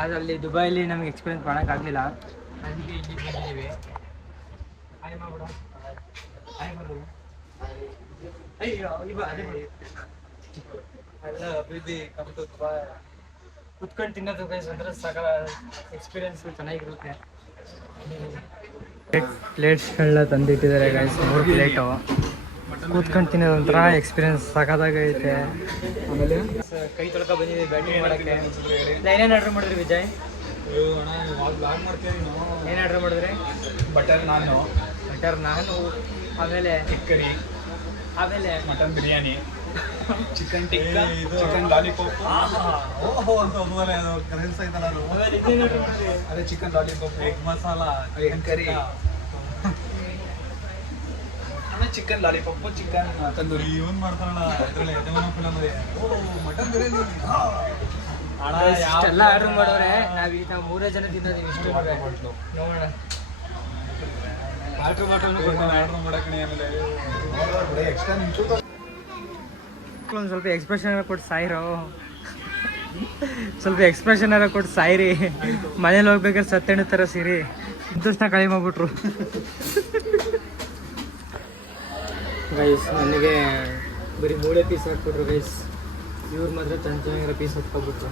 ಅಲ್ಲಿ ದುಬೈಲಿ ನಮಗೆ ಎಕ್ಸ್ಪೀರಿಯನ್ಸ್ ಮಾಡೋಕ್ಕಾಗಲಿಲ್ಲ, ಅದಕ್ಕೆ ಇಲ್ಲಿ ಬಂದಿದ್ದೀವಿ. ಹಾಯ್ ಮಾಡ್ಬಿಡ, ಹಾಯ್ ಮಾಡು. ಅಯ್ಯೋ ಅದೇ ಅಲ್ಲ ಅಭಿವೃದ್ಧಿ ಕಮ್ತು ತುಂಬ ಕುತ್ಕೊಂಡು ತಿನ್ನೋದು ಗೈಸ್ ಅಂದ್ರೆ ಸಕಲ ಎಕ್ಸ್ಪೀರಿಯನ್ಸ್ ಚೆನ್ನಾಗಿರುತ್ತೆ. ಪ್ಲೇಟ್ಸ್ಗಳನ್ನ ತಂದಿಟ್ಟಿದ್ದಾರೆ ಗೈಸ್, 3 ಪ್ಲೇಟು. ಕೂತ್ಕೊಂಡು ತಿನ್ನೋದು ಒಂಥರ ಎಕ್ಸ್ಪೀರಿಯನ್ಸ್ ಸಖತ್ತಾಗೈತೆ. ಆಮೇಲೆ ಕೈ ತೊಳ್ಕೊ ಬಂದಿದ್ದೀವಿ ಬ್ಯಾಟಿಂಗ್ ಮಾಡೋಕ್ಕೆ. ಏನೇನು ಆರ್ಡ್ರ್ ಮಾಡಿದ್ರಿ ವಿಜಯ್? ಏನು ಆರ್ಡ್ರ್ ಮಾಡಿದ್ರಿ? ಬಟರ್ ನಾನು, ಆಮೇಲೆ ಚಿಕ್ಕರಿ, ಆಮೇಲೆ mutton biryani, chicken tikka, chicken lollipop. ಓಹೋ ಅಂತ ಹೋದ್ಮೇಲೆ ಅದು ಕರೆನ್ಸ್ ಆಯ್ತಲ್ಲ ಅದು. ಅದೇ chicken lollipop, egg masala, chicken curry, ಆಮೇಲೆ ಚಿಕನ್ ಲಾಲಿಪಾಪ್, ಚಿಕನ್ ತಂದೂರಿ. ಇವನ್ ಮಾಡ್ತಾರಲ್ಲ ಅದರಲ್ಲಿ ಯಜಮಾನ ಫಿಲಮ್ ಇದೆ. ಓ ಮಟನ್ ಬಿರಿಯಾನಿ ಇಷ್ಟೆಲ್ಲ ಆರ್ಡ್ರ್ ಮಾಡೋರೆ. ನಾವು 3 ಜನ ತಿನ್ನೋದೀವಿ ಇಷ್ಟು. ನೋಡೋಣ ವಾಟರ್ ಬಾಟಲ್ ಆರ್ಡ್ರ್ ಮಾಡಕ್ಕೆ. ಆಮೇಲೆ ಎಕ್ಸ್ಟ್ರಾ ಒಂದು ಸ್ವಲ್ಪ ಎಕ್ಸ್ಪ್ರೆಷನ್ ಕೊಟ್ಟು ಸಾಯಿರೋ, ಸ್ವಲ್ಪ ಎಕ್ಸ್ಪ್ರೆಷನ್ ಕೊಟ್ಟು ಸಾಯಿರಿ. ಮನೇಲಿ ಹೋಗ್ಬೇಕಾದ್ರೆ ಸತ್ತೆಣ್ಣು ಥರ ಸಿರಿ ತಕ್ಷಣ ಕಳಿ ಮಾಡ್ಬಿಟ್ರು ಗೈಸ್. ನನಗೆ ಬರೀ 3 ಪೀಸ್ ಹಾಕ್ಬಿಟ್ರು ಗೈಸ್. ಇವ್ರು ಮಾತ್ರ ಚೆನ್ನಾಗಿರೋ ಪೀಸ್ ಹಾಕ್ಕೊಬಿಟ್ರು.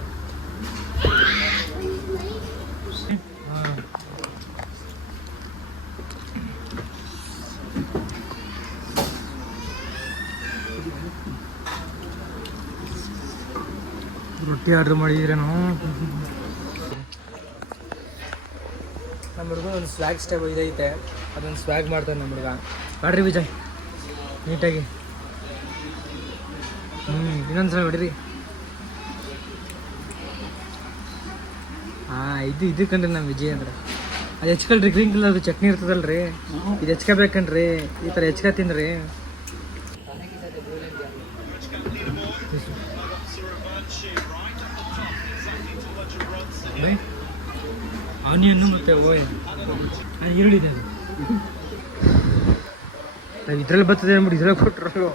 ರೊಟ್ಟಿ ಆರ್ಡ್ರ್ ಮಾಡಿದ್ರೇನು? ನಮ್ಮ ಹುಡುಗ ಒಂದು ಸ್ವ್ಯಾಗ್ ಸ್ಟೆಪ್ ಇದೈತೆ, ಅದೊಂದು ಸ್ವ್ಯಾಗ್ ಮಾಡ್ತಾನೆ ನಮ್ಮ ಹುಡುಗ. ಮಾಡ್ರಿ ವಿಜಯ್ ನೀಟಾಗಿ. ಇನ್ನೊಂದ್ಸಲ ಹೊಡಿರಿ. ಇದು ಕಣ್ರಿ ನಮ್ಮ ವಿಜಯ್ ಅಂದ್ರೆ. ಅದು ಹೆಚ್ಕೊಳ್ರಿ, ಗ್ರೀನ್ ಕಲರ್ ಚಟ್ನಿ ಇರ್ತದಲ್ರಿ, ಇದು ಹೆಚ್ಕೋಬೇಕನ್ರಿ. ಈ ಥರ ಹೆಚ್ಕ ತಿನ್ರಿ. ಆನಿಯನ್ನು ಮತ್ತೆ ಈರುಳ್ಳಿ ಇದೆ. ನಾವು ಇದ್ರಲ್ಲಿ ಬರ್ತದೆ ಅಂದ್ಬಿಟ್ಟು ಇದ್ರಲ್ಲಿ ಕೊಟ್ಟರು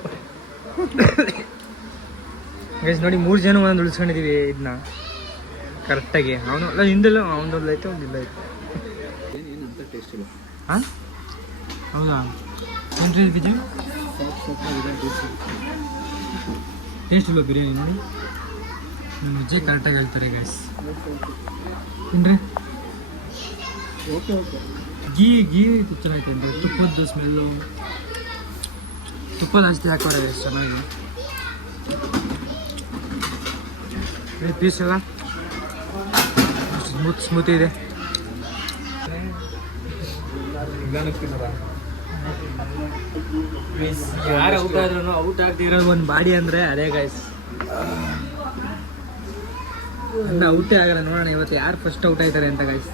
ಗೈಸ್. ನೋಡಿ 3 ಜನ ಒಂದೊಂದು ಉಳಿಸ್ಕೊಂಡಿದ್ದೀವಿ ಇದನ್ನ ಕರೆಕ್ಟಾಗಿ. ಅವನು ಅಲ್ಲ ಹಿಂದೆಲ್ಲ ಅವನೊಂದು ಐತೆ, ಒಂದು ಇಲ್ಲ ಐತೆ. ಹಾಂ ಹೌದಾ? ಏನ್ರಿ ವಿಜಯ್ ಟೇಸ್ಟ್ ಇಲ್ಲ ಬಿರಿಯಾನಿ? ನೋಡಿ ನಮ್ಮ ವಿಜಯ್ ಕರೆಕ್ಟಾಗಿ ಹೇಳ್ತಾರೆ ಗೈಸ್. ಏನ್ರಿ ಗೀ ಚೆನ್ನಾಗೈತೆ ಅಂದರೆ ತುಪ್ಪದ ಸ್ಮೆಲ್ಲು. ತುಪ್ಪ ಜಾಸ್ತಿ ಹಾಕೋರೆ ಎಷ್ಟು ಚೆನ್ನಾಗಿ. ಪೀಸ್ ಎಲ್ಲ ಸ್ಮೂತ್ ಇದೆ. ಯಾರು ಔಟ್ ಆದ್ರೂ ಔಟ್ ಆಗ್ತಿರೋದು ಒಂದು ಬಾಡಿ ಅಂದರೆ ಅದೇ ಗೈಸ್. ಔಟೇ ಆಗಲ್ಲ. ನೋಡೋಣ ಇವತ್ತು ಯಾರು ಫಸ್ಟ್ ಔಟ್ ಆಯ್ತಾರೆ ಅಂತ ಗೈಸ್.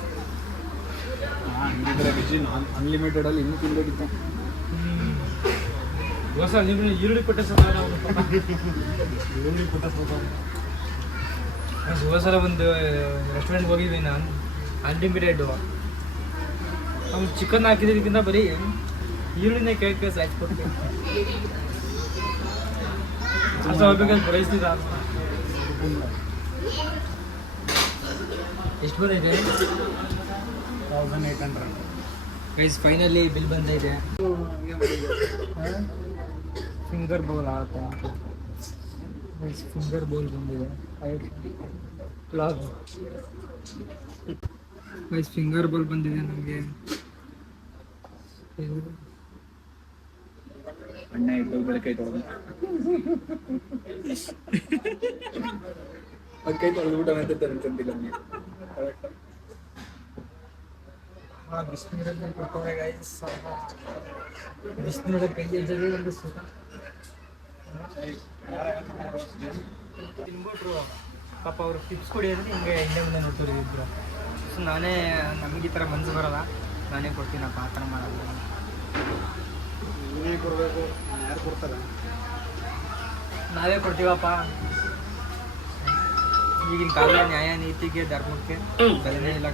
ಅನ್ಲಿಮಿಟೆಡಲ್ಲಿ ಇನ್ನೂ ತಿನ್ಬೇಕಿತ್ತು. ಈರುಳ್ಳಿ ಕೊಟ್ಟ ಸಲ ಒಂದು ರೆಸ್ಟೋರೆಂಟ್ಗೆ ಹೋಗಿದ್ವಿ ನಾನು, ಅನ್ಲಿಮಿಟೆಡ್. ಅವ್ನು ಚಿಕನ್ ಹಾಕಿದ್ದಕ್ಕಿಂತ ಬರೀ ಈರುಳ್ಳಿನ ಕೇಳಿ ಸಾಯಿಸ್ಕೊಡ್ತೀನಿ. ಹೋಗ್ಬೇಕಂತ ಬಯಸ್ತಿದ್ದ. ಎಷ್ಟು ಬಂದೈತೆ? 1800 ಗೈಸ್. ಫೈನಲಿ ಬಿಲ್ ಬಂದೈತೆ. ಫಿಂಗರ್ ಬೌಲ್ ಆಗುತ್ತೆ ಗೈಸ್. ಫಿಂಗರ್ ಬೌಲ್ ಬಂದಿದೆ ಗೈಸ್. ಫಿಂಗರ್ ಬೌಲ್ ಬಂದಿದೆ ನಮಗೆ. ಅಣ್ಣ ಇಟ್ಟು ಬೆಳಕೈ ತೊಳೆದು ಕೈ ತೊಳೆದು ಊಟ ಮಾಡ್ತಿರ್ತಾರೆ ಅನ್ಕೊಂತಿಲ್ಲ. ಬಿಸಿನೀರಲ್ಲಿ ಕೊಟ್ಟವ್ರೆ ಗೈಸ್. ಬಿಸಿನೀರಲ್ಲಿ ಕೈ ಜೊತೆ ಒಂದು ಸುಖ ತಿನ್ಬಿಟ್ರು. ಪಾಪ ಅವ್ರು ಟಿಪ್ಸ್ ಕೊಡಿ ಅಂದರೆ ಹಿಂಗೆ ಹಿಂದೆ ಮುಂದೆ ನೋಡ್ತಾರೆ ಇಬ್ಬರು. ಸೊ ನಾನೇ, ನಮಗೆ ಈ ಥರ ಮನಸ್ಸು ಬರೋಲ್ಲ, ನಾನೇ ಕೊಡ್ತೀನಪ್ಪ. ಆ ಥರ ಮಾಡೋದು ನೀವೇ ಕೊಡಬೇಕು. ಯಾರು ಕೊಡ್ತಾರೆ? ನಾವೇ ಕೊಡ್ತೀವಪ್ಪ. ಈಗಿನ ಕಾಲ ನ್ಯಾಯ ನೀತಿಗೆ ಧರ್ಮಕ್ಕೆ ಬೆಲೆನೇ ಇಲ್ಲ.